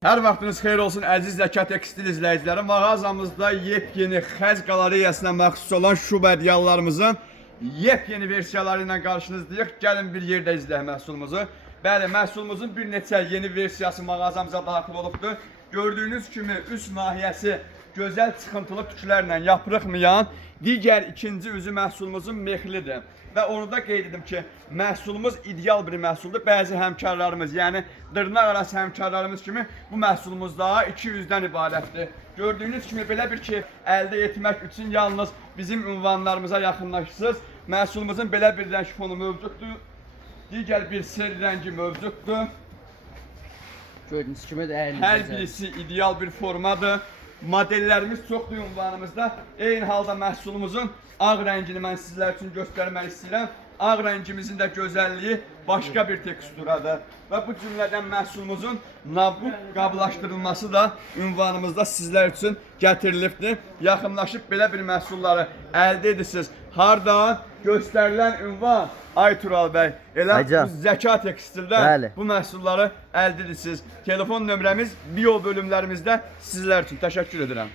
Hər vaxtınız xeyir olsun əziz Zəka Tekstil izləyiciləri. Mağazamızda yepyeni xəz qalereyasına məxsus olan şub ədyallarımızın yepyeni versiyaları ilə qarşınızdayıq. Gəlin bir yerdə izləyək məhsulumuzu. Bəli, məhsulumuzun bir neçə yeni versiyası mağazamıza daxil olubdur. Gördüyünüz kimi üst nahiyəsi gözəl çıxıntılı tüklərlə yapırıqmayan digər ikinci üzü məhsulumuzun mexlidir. Və onu da qeyd edim ki, məhsulumuz ideal bir məhsuldur. Bəzi həmkarlarımız, yəni dırnaq arası həmkarlarımız kimi bu məhsulumuz da 200-dən ibarətdir. Gördüyünüz kimi belə bir ki, əldə etmək üçün yalnız bizim ünvanlarımıza yaxınlaşırsınız. Məhsulumuzun belə bir rəng fonu mövcuddur. Digər bir sel rəngi mövcuddur. Gördüyünüz kimi də Hər birisi ideal bir formadır. Modellərimiz çoxdur ünvanımızda. Eyni halda məhsulumuzun ağ rəngini mən sizlər üçün göstərmək istəyirəm. Ağ rəngimizin də gözəlliyi başqa bir teksturadır. Və bu cümlədən məhsulumuzun nabuk qablaşdırılması da ünvanımızda sizlər üçün gətirilibdir. Yaxınlaşıb belə bir məhsulları əldə edirsiniz. Hardan? Göstərilən ünvan Aytural bəy. Elə bu Zəka Tekstildə bu məhsulları əldə edirsiniz. Telefon nömrəmiz bio bölümlərimizdə sizlər üçün. Təşəkkür edirəm.